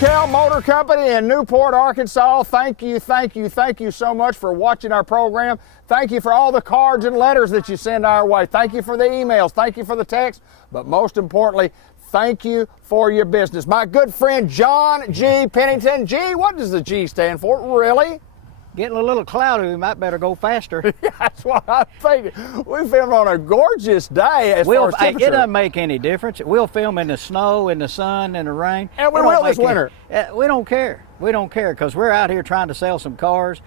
Kell Motor Company in Newport, Arkansas. Thank you so much for watching our program. Thank you for all the cards and letters that you send our way. Thank you for the emails. Thank you for the text. But most importantly, thank you for your business. My good friend John G. Pennington. G, what does the G stand for, really? Getting a little cloudy, we might better go faster. Yeah, that's what I'm thinking. We filmed on a gorgeous day as far as temperature. It doesn't make any difference. We'll film in the snow, in the sun, in the rain. And we will this winter. We don't care. We don't care because we're out here trying to sell some cars,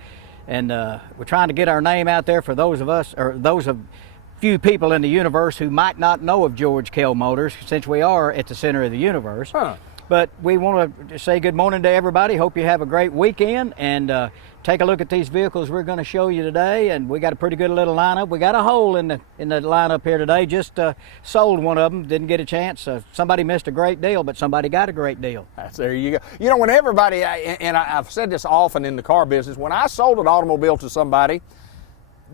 and we're trying to get our name out there for those of us, or those of few people in the universe who might not know of George Kell Motors, since we are at the center of the universe. But we want to say good morning to everybody. Hope you have a great weekend, and take a look at these vehicles we're going to show you today. And we got a pretty good little lineup. We got a hole in the lineup here today. Just sold one of them. Didn't get a chance. Somebody missed a great deal, but somebody got a great deal. There you go. You know, when everybody, and I've said this often in the car business, when I sold an automobile to somebody,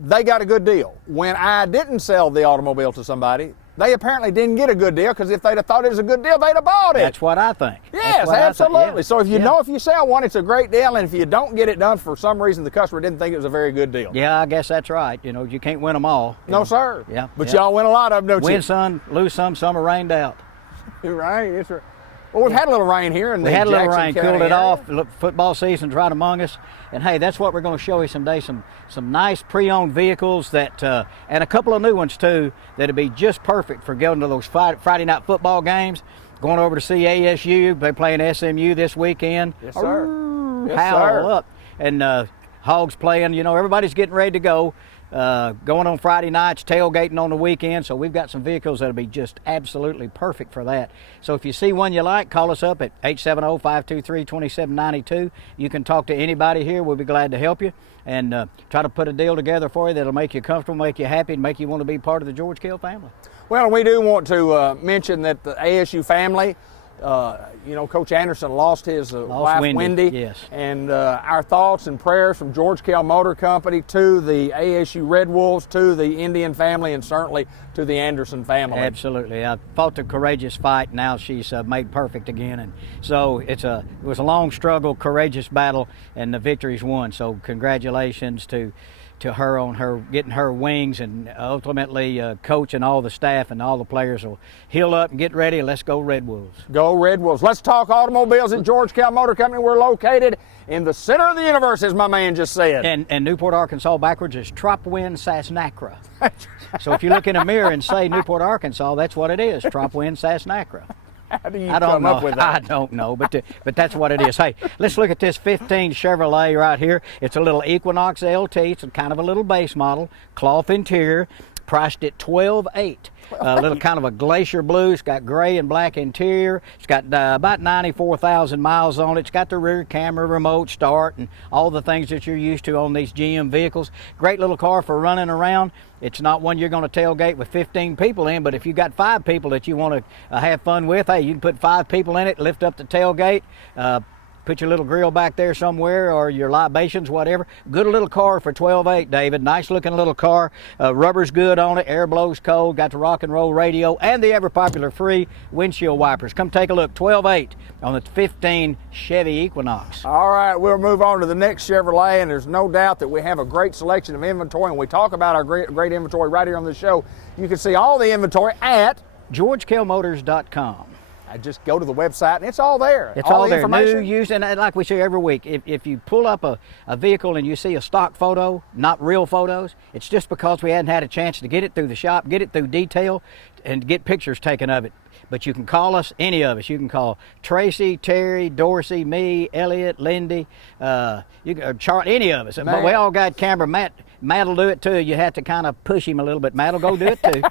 they got a good deal. When I didn't sell the automobile to somebody, they apparently didn't get a good deal, because if they'd have thought it was a good deal, they'd have bought it. That's what I think. Yes, absolutely. Yeah. So if you know if you sell one, it's a great deal, and if you don't get it done for some reason, the customer didn't think it was a very good deal. Yeah, I guess that's right. You know, you can't win them all. No, sir. Yeah. But y'all win a lot of them, don't you? Win some, lose some are rained out. Right. It's right. Well, we've had a little rain here in the Jackson County. We had a little rain, cooled it area. off. Look, football season's right among us. And hey, that's what we're going to show you someday, some nice pre-owned vehicles that, and a couple of new ones too, that'll be just perfect for going to those Friday night football games. Going over to see ASU, they're playing SMU this weekend. Yes, sir. Yes, Howl sir. up. And Hogs playing, you know, everybody's getting ready to go. Going on Friday nights, tailgating on the weekend, so we've got some vehicles that'll be just absolutely perfect for that. So if you see one you like, call us up at 870-523-2792. You can talk to anybody here. We'll be glad to help you and try to put a deal together for you that'll make you comfortable, make you happy, and make you want to be part of the George Kell family. Well, we do want to mention that the ASU family, you know, Coach Anderson lost his wife, Wendy. Yes. And our thoughts and prayers from George Kell Motor Company to the ASU Red Wolves, to the Indian family, and certainly to the Anderson family. Absolutely. I fought the courageous fight. Now she's made perfect again. And so it was a long struggle, courageous battle, and the victory's won. So congratulations to her on her getting her wings, and ultimately Coach and all the staff and all the players will heal up and get ready. Let's go Red Wolves. Go Red Wolves. Let's talk automobiles at George Kell Motor Company. We're located in the center of the universe, as my man just said. And Newport, Arkansas backwards is Tropwin Sassnacra. So if you look in a mirror and say Newport, Arkansas, that's what it is, Tropwin Sassnacra. How do you come up with that? I don't know, but that's what it is. Hey, let's look at this 15 Chevrolet right here. It's a little Equinox LT. It's kind of a little base model, cloth interior, priced at $12,800. A little kind of a glacier blue. It's got gray and black interior. It's got about 94,000 miles on it. It's got the rear camera, remote start, and all the things that you're used to on these GM vehicles. Great little car for running around. It's not one you're going to tailgate with 15 people in, but if you've got 5 people that you want to have fun with, hey, you can put 5 people in it, lift up the tailgate, put your little grill back there somewhere, or your libations, whatever. Good little car for $12,800, David. Nice looking little car. Rubber's good on it. Air blows cold. Got the rock and roll radio and the ever popular free windshield wipers. Come take a look. $12,800 on the 15 Chevy Equinox. All right, we'll move on to the next Chevrolet, and there's no doubt that we have a great selection of inventory. And we talk about our great inventory right here on the show. You can see all the inventory at GeorgeKellMotors.com. Just go to the website and it's all there. It's all there, information. new, used, and like we say every week, if you pull up a vehicle and you see a stock photo, not real photos, it's just because we hadn't had a chance to get it through the shop, get it through detail, and get pictures taken of it. But you can call us, any of us. You can call Tracy, Terry, Dorsey, me, Elliot, Lindy, any of us. But we all got camera. Matt will do it too. You have to kind of push him a little bit. Matt will go do it too.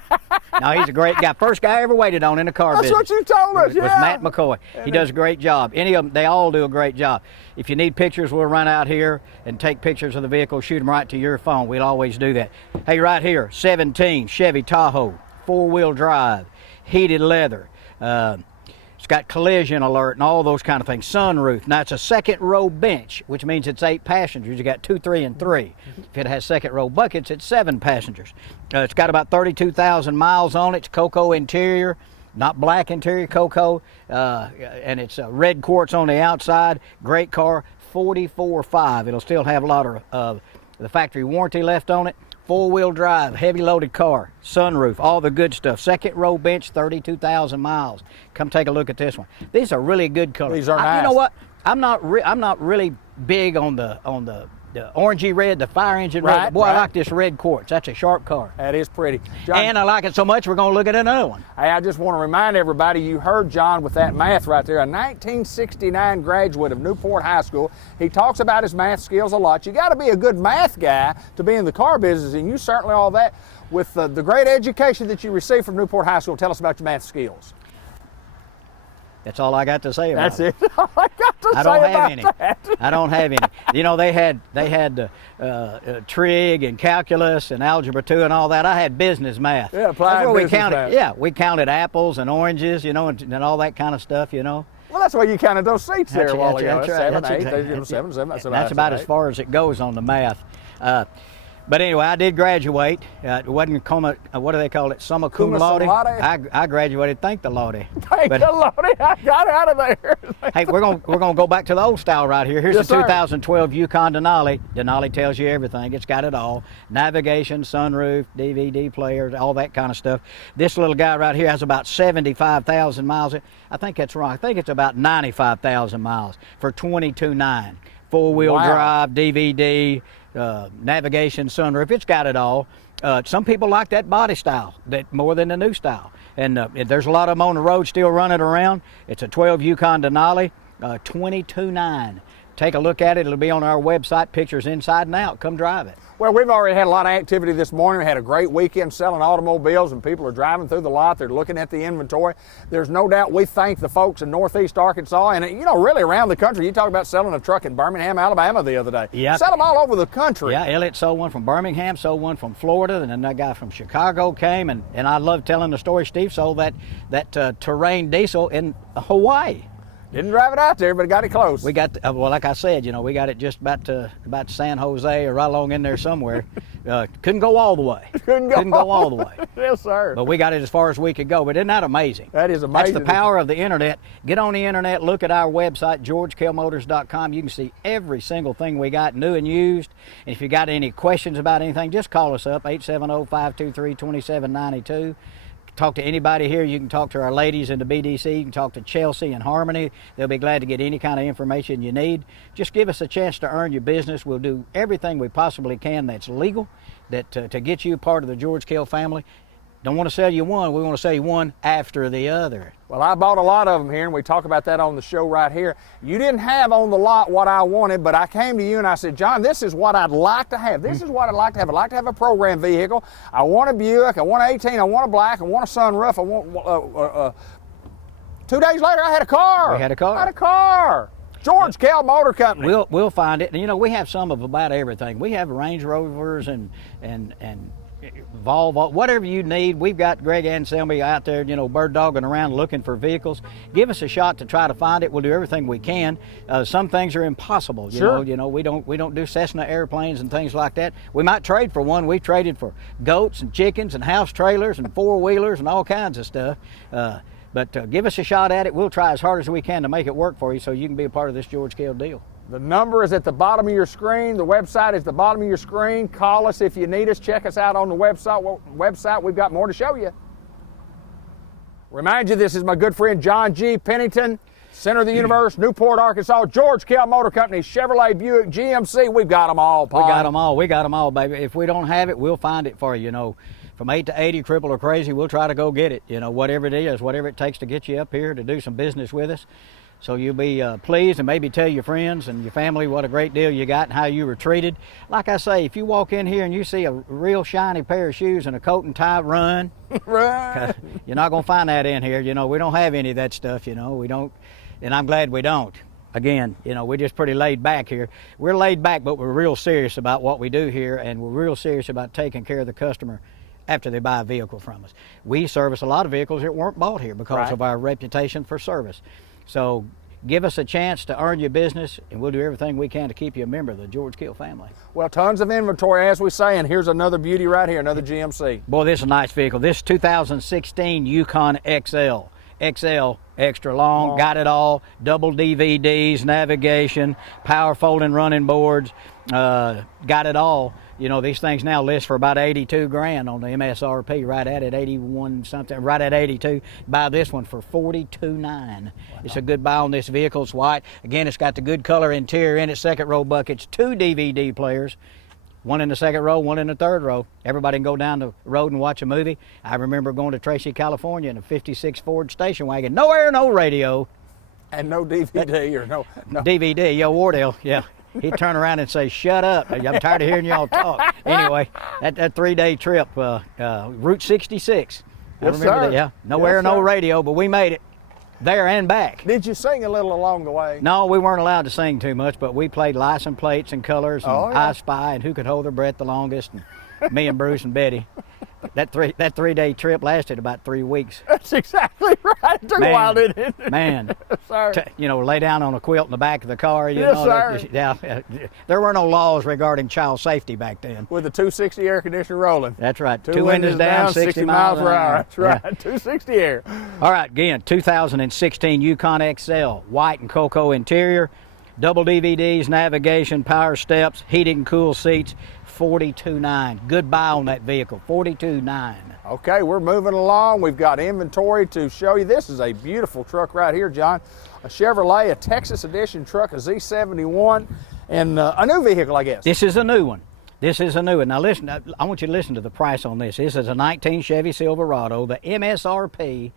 No, he's a great guy. First guy I ever waited on in a car business. That's what you told us, was Matt McCoy. He does a great job. Any of them, they all do a great job. If you need pictures, we'll run out here and take pictures of the vehicle, shoot them right to your phone. We'll always do that. Hey, right here, 17 Chevy Tahoe, 4-wheel drive, heated leather. It's got collision alert and all those kind of things. Sunroof. Now, it's a second row bench, which means it's 8 passengers. You got 2, 3, and 3. If it has second row buckets, it's 7 passengers. It's got about 32,000 miles on it. It's Cocoa interior. not black interior, cocoa, and it's red quartz on the outside. Great car, 44.5. It'll still have a lot of the factory warranty left on it. 4-wheel drive, heavy loaded car, sunroof, all the good stuff. Second row bench, 32,000 miles. Come take a look at this one. These are really good colors. These are nice. You know what? I'm not really big on the orangey red, the fire engine red. Boy, I like this red quartz. That's a sharp car. That is pretty. John, and I like it so much, we're going to look at another one. Hey, I just want to remind everybody, you heard John with that math right there, a 1969 graduate of Newport High School. He talks about his math skills a lot. You got to be a good math guy to be in the car business, and you certainly are that. With the great education that you received from Newport High School, tell us about your math skills. That's all I got to say about it. That's it. All I got to say about that. I don't have any. You know, they had trig and calculus and algebra 2 and all that. I had business math. Yeah, applied business math. Yeah, we counted apples and oranges, you know, and all that kind of stuff, you know. Well, that's why you counted those seats there a while ago. That's right. 7, 8, 7. That's about as far as it goes on the math. But anyway, I did graduate. It wasn't what do they call it? Summa cum laude. I graduated. Thank the Lord. Thank the Lord. I got out of there. Hey, we're gonna go back to the old style right here. Here's the 2012 Yukon Denali. Denali tells you everything. It's got it all: navigation, sunroof, DVD player, all that kind of stuff. This little guy right here has about 75,000 miles. I think that's wrong. I think it's about 95,000 miles for $22,900. 4-wheel drive, DVD. Navigation, sunroof, it's got it all. Some people like that body style more than the new style, and there's a lot of them on the road still running around. It's a 12 Yukon Denali, $22,900. Take a look at it. It'll be on our website, pictures inside and out. Come drive it. Well, we've already had a lot of activity this morning. We had a great weekend selling automobiles, and people are driving through the lot. They're looking at the inventory. There's no doubt we thank the folks in Northeast Arkansas and, you know, really around the country. You talk about selling a truck in Birmingham, Alabama the other day. Yeah. Sell them all over the country. Yeah, Elliot sold one from Birmingham, sold one from Florida, and then that guy from Chicago came, and I love telling the story. Steve sold that Terrain diesel in Hawaii. Didn't drive it out there, but got it close. We got, well, like I said, you know, we got it just about San Jose or right along in there somewhere. Couldn't go all the way. Couldn't go all the way. Yes, sir. But we got it as far as we could go. But isn't that amazing? That is amazing. That's the power of the internet. Get on the internet, look at our website, georgekellmotors.com. You can see every single thing we got, new and used. And if you got any questions about anything, just call us up, 870-523-2792. Talk to anybody here. You can talk to our ladies in the BDC. You can talk to Chelsea and Harmony. They'll be glad to get any kind of information you need. Just give us a chance to earn your business. We'll do everything we possibly can that's legal, to get you part of the George Kell family. Don't want to sell you one. We want to sell you one after the other. Well, I bought a lot of them here, and we talk about that on the show right here. You didn't have on the lot what I wanted, but I came to you and I said, John, this is what I'd like to have. This is what I'd like to have. I'd like to have a program vehicle. I want a Buick. I want an 18. I want a black. I want a sunroof. I want 2 days later, I had a car. We had a car. I had a car. George Kell Motor Company. We'll find it. And, you know, we have some of about everything. We have Range Rovers and Volvo, whatever you need. We've got Greg Anselmi out there, you know, bird dogging around looking for vehicles. Give us a shot to try to find it. We'll do everything we can. Some things are impossible. You know, we don't do Cessna airplanes and things like that. We might trade for one. We've traded for goats and chickens and house trailers and four-wheelers and all kinds of stuff. But give us a shot at it. We'll try as hard as we can to make it work for you so you can be a part of this George Kell deal. The number is at the bottom of your screen. The website is at the bottom of your screen. Call us if you need us. Check us out on the website. We've got more to show you. Remind you, this is my good friend John G. Pennington, center of the universe, Newport, Arkansas. George Kell Motor Company, Chevrolet, Buick, GMC. We've got them all, Paul. We got them all. We got them all, baby. If we don't have it, we'll find it for you. You know, from 8 to 80, cripple or crazy, we'll try to go get it. You know, whatever it is, whatever it takes to get you up here to do some business with us. So you'll be pleased, and maybe tell your friends and your family what a great deal you got and how you were treated. Like I say, if you walk in here and you see a real shiny pair of shoes and a coat and tie, run. Run. You're not going to find that in here. You know, we don't have any of that stuff, you know. We don't, and I'm glad we don't. Again, you know, we're just pretty laid back here. We're laid back, but we're real serious about what we do here, and we're real serious about taking care of the customer after they buy a vehicle from us. We service a lot of vehicles that weren't bought here because of our reputation for service. So give us a chance to earn your business, and we'll do everything we can to keep you a member of the George Kell family. Well, tons of inventory, as we say, and here's another beauty right here, another GMC. Boy, this is a nice vehicle. This 2016 Yukon XL. XL, extra long, got it all, double DVDs, navigation, power folding running boards, got it all. You know, these things now list for about 82 grand on the MSRP, right at it, 81 something, right at 82. Buy this one for 42.9. Wow. It's a good buy on this vehicle. It's white. Again, it's got the good color interior in it, second row buckets, 2 DVD players. One in the second row, one in the third row. Everybody can go down the road and watch a movie. I remember going to Tracy, California in a 56 Ford station wagon. No air, no radio. And no DVD or no. DVD, yo, Wardell, yeah. He'd turn around and say, shut up. I'm tired of hearing y'all talk. Anyway, that 3-day trip, Route 66. I remember that, yeah. No air, no radio, but we made it. There and back. Did you sing a little along the way? No, we weren't allowed to sing too much, but we played license plates and colors and I Spy and Who Could Hold Their Breath the Longest, and me and Bruce and Betty. That 3-day trip lasted about 3 weeks. That's exactly right. It took a while, didn't it? Man, Yes, sir. you know, lay down on a quilt in the back of the car. You Yes, know, sir. Yeah, there were no laws regarding child safety back then. With the 260 air conditioner rolling. That's right. Two windows down, 60 miles per hour. That's right. 260 air. All right, again, 2016 Yukon XL, white and cocoa interior, double DVDs, navigation, power steps, heated and cool seats, 42.9. Good buy on that vehicle, 42.9. Okay, we're moving along. We've got inventory to show you. This is a beautiful truck right here, John. A Chevrolet, a Texas Edition truck, a Z71, and a new vehicle, I guess. This is a new one. This is a new one. Now listen, I want you to listen to the price on this. This is a 19 Chevy Silverado. The MSRP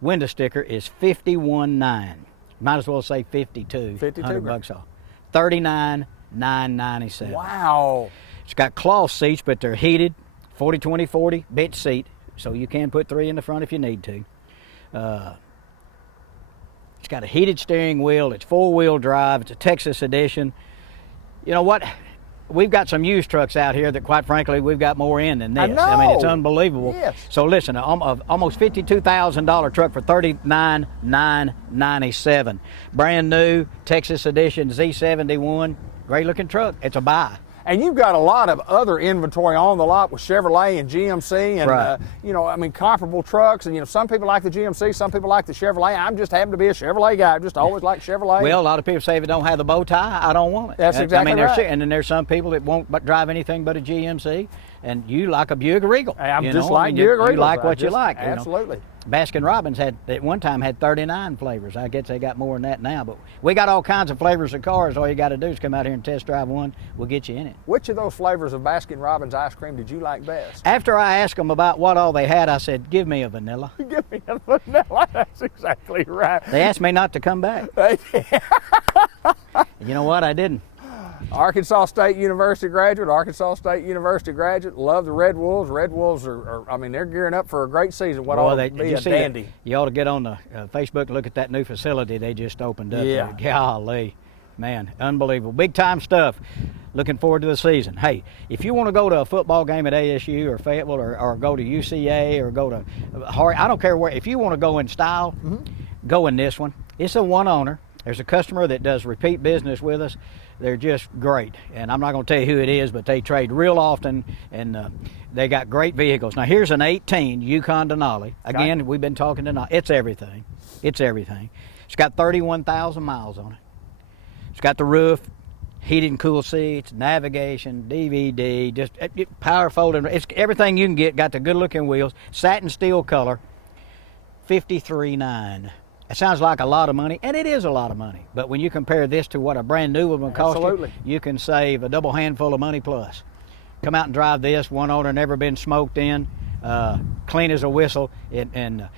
window sticker is $51.9. Might as well say 52. 100 bucks off. $39,997. Wow. It's got cloth seats, but they're heated, 40-20-40 bench seat, so you can put 3 in the front if you need to. It's got a heated steering wheel. It's 4-wheel drive. It's a Texas Edition. You know what? We've got some used trucks out here that, quite frankly, we've got more in than this. I know. I mean, it's unbelievable. Yes. So listen, almost $52,000 truck for $39,997. Brand new Texas Edition Z71. Great looking truck. It's a buy. And you've got a lot of other inventory on the lot with Chevrolet and GMC and, right. You know, I mean, comparable trucks. And, you know, some people like the GMC, some people like the Chevrolet. I'm just happen to be a Chevrolet guy. I've just always liked Chevrolet. Well, a lot of people say if it don't have the bow tie, I don't want it. That's exactly right. right. And then there's some people that won't drive anything but a GMC, and you like a Buick Regal. I'm just like Buick Regal. You like what you like. Absolutely. You know? Baskin Robbins at one time had 39 flavors. I guess they got more than that now, but we got all kinds of flavors of cars. All you got to do is come out here and test drive one. We'll get you in it. Which of those flavors of Baskin Robbins ice cream did you like best? After I asked them about what all they had, I said, give me a vanilla. Give me a vanilla. That's exactly right. They asked me not to come back. You know what? I didn't. Arkansas State University graduate, love the Red Wolves. Red Wolves are I mean, they're gearing up for a great season. What ought to be a dandy. You ought to get on the Facebook and look at that new facility they just opened up. Yeah. Golly, man, unbelievable. Big time stuff. Looking forward to the season. Hey, if you want to go to a football game at ASU or Fayetteville or go to UCA or go to Harry, I don't care where. If you want to go in style, go in this one. It's a one owner. There's a customer that does repeat business with us. They're just great, and I'm not going to tell you who it is, but they trade real often, and they got great vehicles. Now, here's an 18 Yukon Denali. Again, we've been talking Denali. It's everything. It's everything. It's got 31,000 miles on it. It's got the roof, heated and cool seats, navigation, DVD, just power folding. It's everything you can get. Got the good-looking wheels, satin steel color, $53,900. It sounds like a lot of money, and it is a lot of money. But when you compare this to what a brand new one would cost you can save a double handful of money plus. Come out and drive this. One owner, never been smoked in, clean as a whistle, and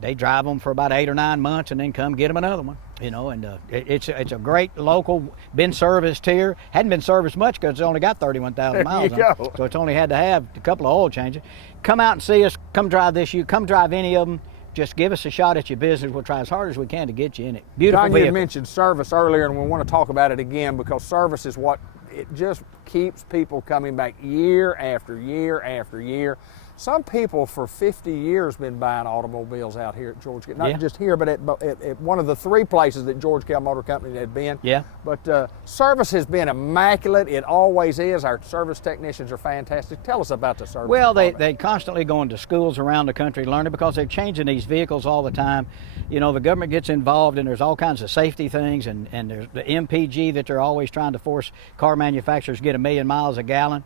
they drive them for about 8 or 9 months, and then come get them another one. You know, and it's a great local, been serviced here. Hadn't been serviced much because it's only got 31,000 miles on it, so it's only had to have a couple of oil changes. Come out and see us. Come drive this. Come drive any of them. Just give us a shot at your business. We'll try as hard as we can to get you in it. Beautiful John, vehicle. you mentioned service earlier, and we want to talk about it again because service is what it just keeps people coming back year after year after year. Some people for 50 years been buying automobiles out here at George Kell. Not just here, but at one of the 3 places that George Kell Motor Company had been. Yeah. But service has been immaculate. It always is. Our service technicians are fantastic. Tell us about the service. Well, they constantly going to schools around the country learning, because they're changing these vehicles all the time. You know, the government gets involved, and there's all kinds of safety things, and there's the MPG that they're always trying to force car manufacturers get 1 million miles a gallon.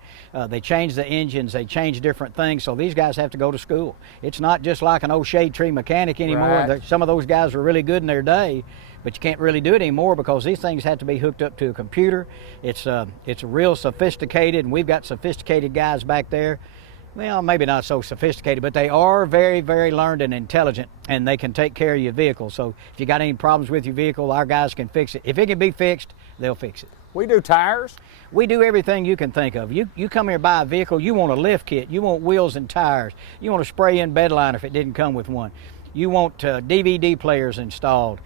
They change the engines, they change different things, so these guys have to go to school. It's not just like an old shade tree mechanic anymore. Right. Some of those guys were really good in their day, but you can't really do it anymore because these things have to be hooked up to a computer. It's real sophisticated, and we've got sophisticated guys back there. Well, maybe not so sophisticated, but they are very, very learned and intelligent, and they can take care of your vehicle. So if you got any problems with your vehicle, our guys can fix it. If it can be fixed, they'll fix it. We do tires. We do everything you can think of. You come here buy a vehicle, you want a lift kit, you want wheels and tires, you want a spray-in bed liner if it didn't come with one, you want DVD players installed,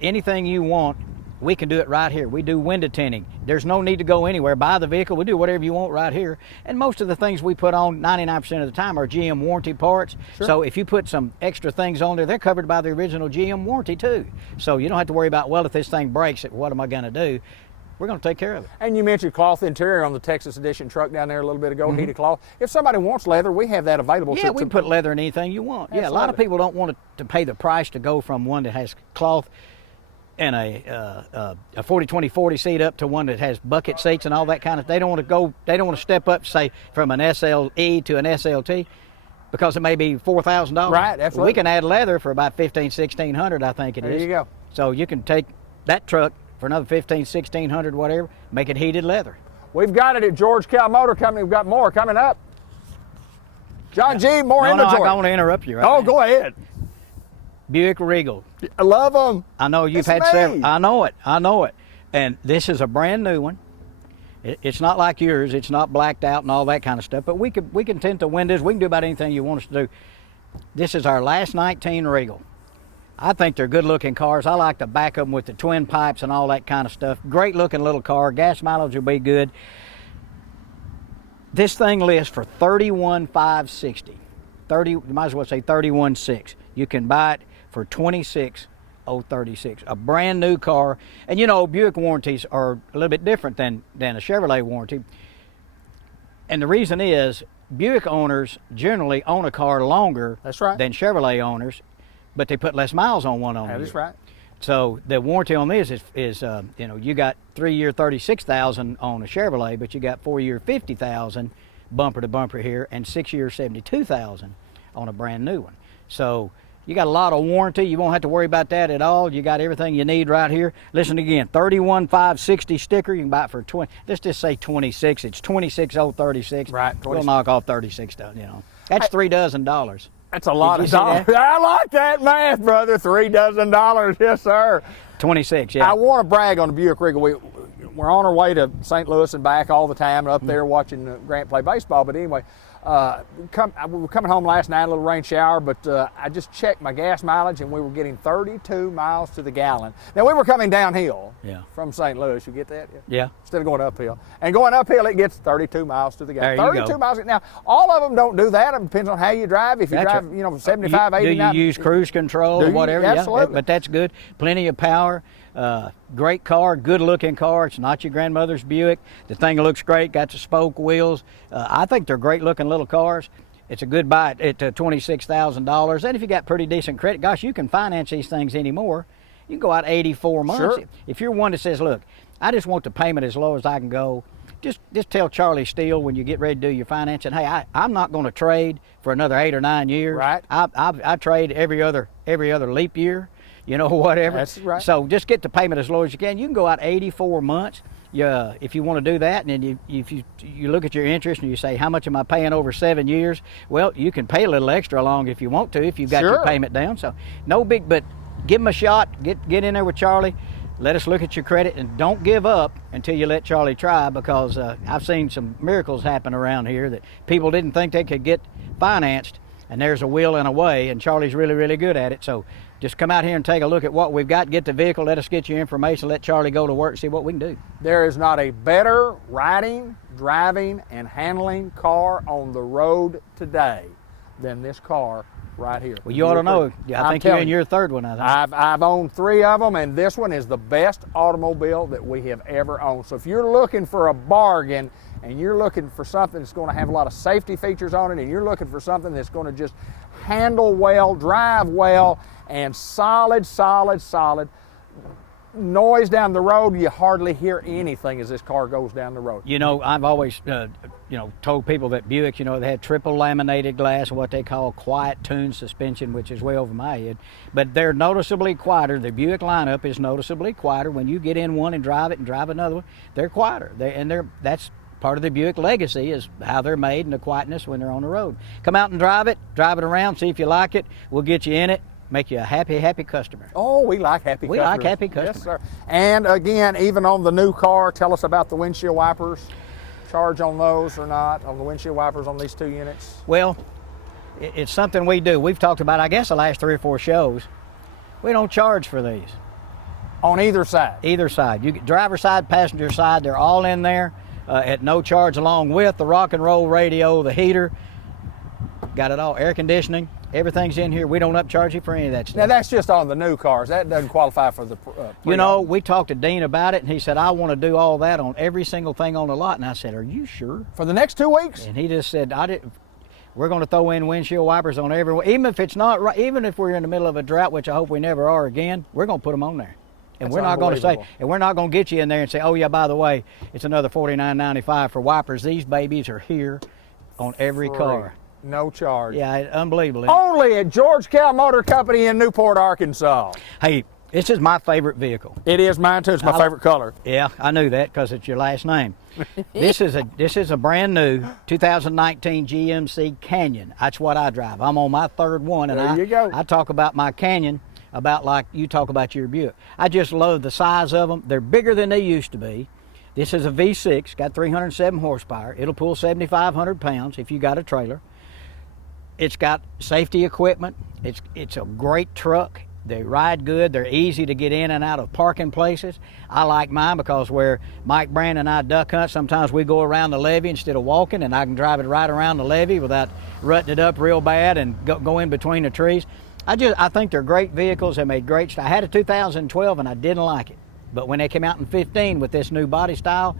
anything you want, we can do it right here. We do window tinting. There's no need to go anywhere. Buy the vehicle, we do whatever you want right here. And most of the things we put on 99% of the time are GM warranty parts. Sure. So if you put some extra things on there, they're covered by the original GM warranty too. So you don't have to worry about, well, if this thing breaks, what am I gonna do? We're going to take care of it. And you mentioned cloth interior on the Texas Edition truck down there a little bit ago, heated cloth. If somebody wants leather, we have that available. Yeah, we put leather in anything you want. Absolutely. Yeah, a lot of people don't want to pay the price to go from one that has cloth and a 40-20-40 seat up to one that has bucket seats and all that kind of. They don't want to go. They don't want to step up, say, from an SLE to an SLT, because it may be $4,000. Right, absolutely. We can add leather for about $1,500-1,600, I think it is. There you go. So you can take that truck for another $1,500-1,600, whatever, make it heated leather. We've got it at George Kell Motor Company. We've got more coming up. John G, more No, inventory. I don't want to interrupt you right Oh, now. go ahead. Buick Regal. I love them. I know you've It's had me. several. I know it. And this is a brand new one. It's not like yours. It's not blacked out and all that kind of stuff. But we can tint the windows. We can do about anything you want us to do. This is our last 19 Regal. I think they're good looking cars. I like to back them with the twin pipes and all that kind of stuff. Great looking little car. Gas mileage will be good. This thing lists for $31,560. You might as well say $31,600. You can buy it for $26,036. A brand new car. And you know, Buick warranties are a little bit different than a Chevrolet warranty. And the reason is Buick owners generally own a car longer That's right. than Chevrolet owners, but they put less miles on one That is right. So the warranty on this is you know, you got 3-year $36,000 on a Chevrolet, but you got 4-year $50,000 bumper to bumper here, and 6-year $72,000 on a brand new one. So you got a lot of warranty. You won't have to worry about that at all. You got everything you need right here. Listen again, $31,560 sticker. You can buy it for 20. Let's just say 26. It's $26,036. Right. We'll knock off $36,000. You know, that's $3 dozen. That's a lot Did you of see dollars. that? I like that math, brother. $3 dozen. Yes, sir. 26. Yeah. I want to brag on the Buick Regal. We're on our way to St. Louis and back all the time, up there watching Grant play baseball. But anyway, we were coming home last night, a little rain shower, but I just checked my gas mileage, and we were getting 32 miles to the gallon. Now, we were coming downhill from St. Louis. You get that? Yeah. Instead of going uphill. And going uphill, it gets 32 miles to the gallon. There you 32 go. miles. Now, all of them don't do that. It depends on how you drive. If you That's drive, right. you know, 75, 80, Do you 90, use cruise control Do or you? whatever? Absolutely. Yeah, but that's good. Plenty of power. Great car, good looking car. It's not your grandmother's Buick. The thing looks great, got the spoke wheels. I think they're great looking little cars. It's a good buy at $26,000. And if you got pretty decent credit, gosh, you can finance these things anymore. You can go out 84 months. Sure. If you're one that says, look, I just want the payment as low as I can go, just tell Charlie Steele when you get ready to do your financing, hey, I'm not going to trade for another 8 or 9 years. Right. I trade every other leap year, you know, whatever. That's right. So just get the payment as low as you can. You can go out 84 months. If you want to do that, and then if you look at your interest and you say, how much am I paying over 7 years? Well, you can pay a little extra along if you want to, if you've got your payment down. So no big, but give them a shot. Get in there with Charlie. Let us look at your credit, and don't give up until you let Charlie try, because I've seen some miracles happen around here that people didn't think they could get financed, and there's a will and a way, and Charlie's really, really good at it. So just come out here and take a look at what we've got, get the vehicle, let us get your information, let Charlie go to work, see what we can do. There is not a better riding, driving, and handling car on the road today than this car right here. Well, you ought to know. I think you're in your third one, I think. I've owned 3 of them, and this one is the best automobile that we have ever owned. So if you're looking for a bargain and you're looking for something that's going to have a lot of safety features on it, and you're looking for something that's going to just handle well, drive well, and solid noise down the road, you hardly hear anything as this car goes down the road. You know, I've always, told people that Buick, they had triple laminated glass, what they call quiet tune suspension, which is way over my head. But they're noticeably quieter. The Buick lineup is noticeably quieter. When you get in one and drive it and drive another one, they're quieter. That's part of the Buick legacy, is how they're made and the quietness when they're on the road. Come out and drive it around, see if you like it. We'll get you in it. Make you a happy customer. Oh, we like happy customers. We like happy customers. Yes, sir. And again, even on the new car, tell us about the windshield wipers. Charge on those or not, on the windshield wipers on these 2 units? Well, it's something we do. We've talked about, I guess, the last 3 or 4 shows. We don't charge for these. On either side? Either side. You get driver side, passenger side, they're all in there at no charge, along with the rock and roll radio, the heater. Got it all, air conditioning. Everything's in here. We don't upcharge you for any of that stuff. Now, that's just on the new cars. That doesn't qualify for the we talked to Dean about it, and he said, I want to do all that on every single thing on the lot. And I said, are you sure? For the next 2 weeks? And he just said, we're going to throw in windshield wipers on every one. Even if it's not right, even if we're in the middle of a drought, which I hope we never are again, we're going to put them on there. And That's we're not going to say, and we're not going to get you in there and say, oh yeah, by the way, it's another $49.95 for wipers. These babies are here on every car. No charge. Yeah, unbelievable. Only at George Kell Motor Company in Newport, Arkansas. Hey, this is my favorite vehicle. It is mine too. It's my favorite color. Yeah, I knew that because it's your last name. This is a brand new 2019 GMC Canyon. That's what I drive. I'm on my 3rd one, and there you go. I talk about my Canyon about like you talk about your Buick. I just love the size of them. They're bigger than they used to be. This is a V6, got 307 horsepower. It'll pull 7,500 pounds if you got a trailer. It's got safety equipment. It's a great truck. They ride good. They're easy to get in and out of parking places. I like mine because where Mike Brand and I duck hunt, sometimes we go around the levee instead of walking, and I can drive it right around the levee without rutting it up real bad and go in between the trees. I think they're great vehicles. They made great stuff. I had a 2012 and I didn't like it. But when they came out in 15 with this new body style,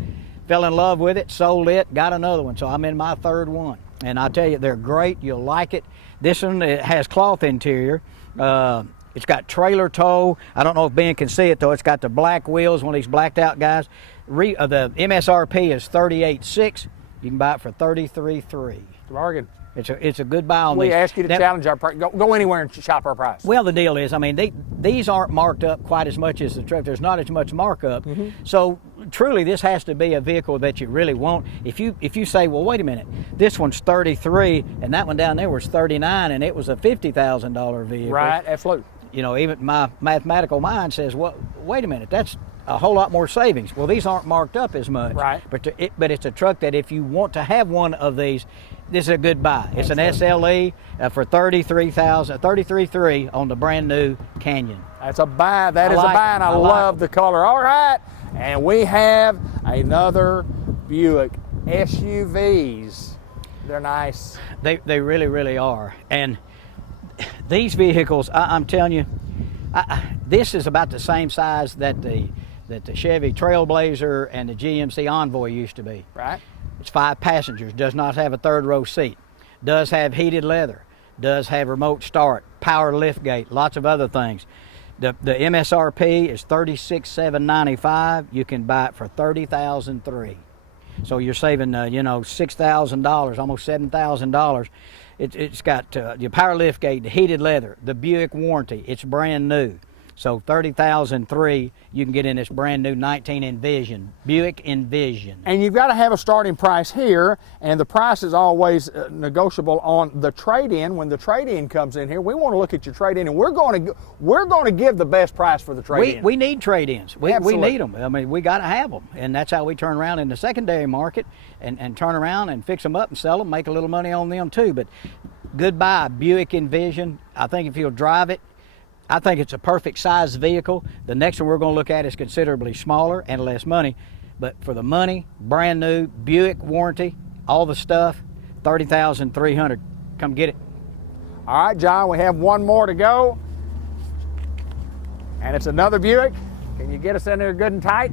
fell in love with it, sold it, got another one. So I'm in my 3rd one. And I tell you, they're great. You'll like it. This one, it has cloth interior. It's got trailer tow. I don't know if Ben can see it though. It's got the black wheels, one of these blacked out guys. The MSRP is $38,600. You can buy it for $33,300. Bargain. It's a good buy on these. We ask you to challenge our price. Go anywhere and shop our price. Well, the deal is, I mean, these aren't marked up quite as much as the truck. There's not as much markup. So truly, this has to be a vehicle that you really want. If you say, well, wait a minute, this one's $33,000 and that one down there was $39,000 and it was a $50,000 vehicle. Right, absolutely. Even my mathematical mind says, well, wait a minute, that's a whole lot more savings. Well, these aren't marked up as much. Right. But it's a truck that if you want to have one of these, this is a good buy. It's an SLE for $33,300 on the brand new Canyon. That's a buy. That is a buy, and I love the color. All right, and we have another Buick SUVs. They're nice. They really, really are. And these vehicles, I'm telling you, this is about the same size that the Chevy Trailblazer and the GMC Envoy used to be. Right. It's 5 passengers, does not have a 3rd row seat, does have heated leather, does have remote start, power lift gate, lots of other things. The MSRP is $36,795. You can buy it for $30,300. So you're saving $6,000, almost $7,000. It's got your power lift gate, the heated leather, the Buick warranty. It's brand new. So $30,300, you can get in this brand new 19 Envision, Buick Envision. And you've got to have a starting price here, and the price is always negotiable on the trade-in. When the trade-in comes in here, we want to look at your trade-in, and we're going to give the best price for the trade-in. We need trade-ins. We need them. I mean, we got to have them, and that's how we turn around in the secondary market and turn around and fix them up and sell them, make a little money on them too. But goodbye, Buick Envision. I think if you'll drive it, I think it's a perfect size vehicle. The next one we're going to look at is considerably smaller and less money. But for the money, brand new, Buick warranty, all the stuff, $30,300. Come get it. All right, John, we have one more to go. And it's another Buick. Can you get us in there good and tight?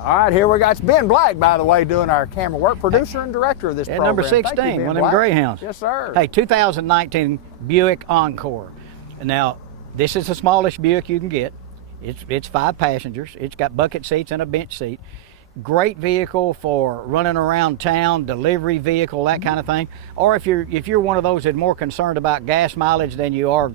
All right, here we got, it's Ben Black, by the way, doing our camera work, producer and director of this program. Number Thank 16, you, Ben one of them Black. Greyhounds. Yes, sir. Hey, 2019 Buick Encore. Now, this is the smallest Buick you can get. It's 5 passengers. It's got bucket seats and a bench seat. Great vehicle for running around town, delivery vehicle, that kind of thing. Or if you're one of those that's more concerned about gas mileage than you are,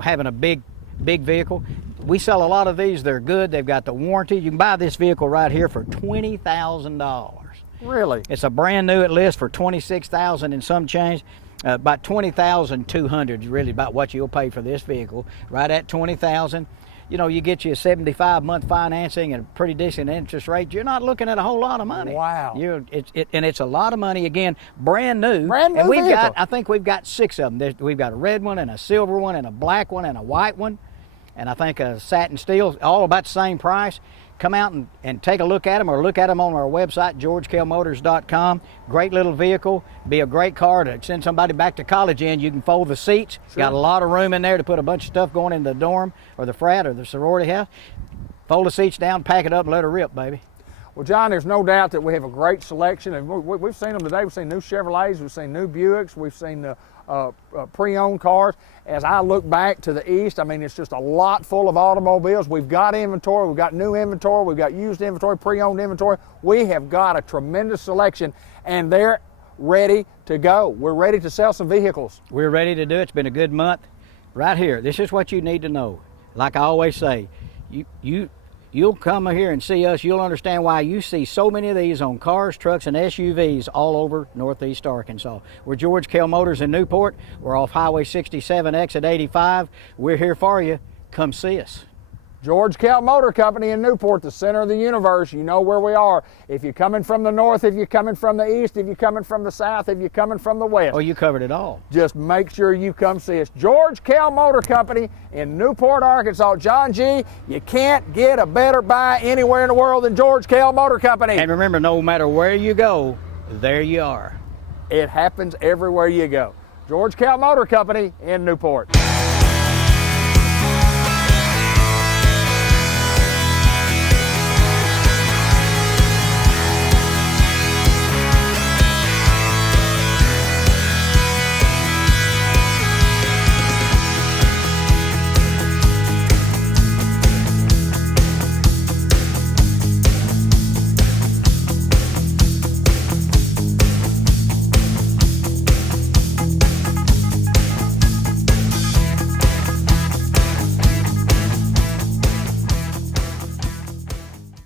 having a big vehicle. We sell a lot of these. They're good. They've got the warranty. You can buy this vehicle right here for $20,000. Really? It's a brand new at list for $26,000 and some change. About $20,200 is really about what you'll pay for this vehicle. Right at $20,000. You get you a 75-month financing and a pretty decent interest rate. You're not looking at a whole lot of money. Wow. And it's a lot of money, again, brand new. Brand new and vehicle. I think we've got 6 of them. We've got a red one and a silver one and a black one and a white one. And I think a satin steel, all about the same price. Come out and take a look at them, or look at them on our website, georgekellmotors.com. Great little vehicle. Be a great car to send somebody back to college in. You can fold the seats. Sure. Got a lot of room in there to put a bunch of stuff going in the dorm or the frat or the sorority house. Fold the seats down, pack it up, and let her rip, baby. Well, John, there's no doubt that we have a great selection. And we've seen them today. We've seen new Chevrolets. We've seen new Buicks. We've seen the pre-owned cars. As I look back to the east, I mean, it's just a lot full of automobiles. We've got inventory. We've got new inventory. We've got used inventory, pre-owned inventory. We have got a tremendous selection, and they're ready to go. We're ready to sell some vehicles. We're ready to do it. It's been a good month. Right here, this is what you need to know. Like I always say, you'll come here and see us. You'll understand why you see so many of these on cars, trucks, and SUVs all over Northeast Arkansas. We're George Kell Motors in Newport. We're off Highway 67, exit 85. We're here for you. Come see us. George Kell Motor Company in Newport, the center of the universe. You know where we are. If you're coming from the north, if you're coming from the east, if you're coming from the south, if you're coming from the west. Oh, you covered it all. Just make sure you come see us. George Kell Motor Company in Newport, Arkansas. John G., you can't get a better buy anywhere in the world than George Kell Motor Company. And remember, no matter where you go, there you are. It happens everywhere you go. George Kell Motor Company in Newport.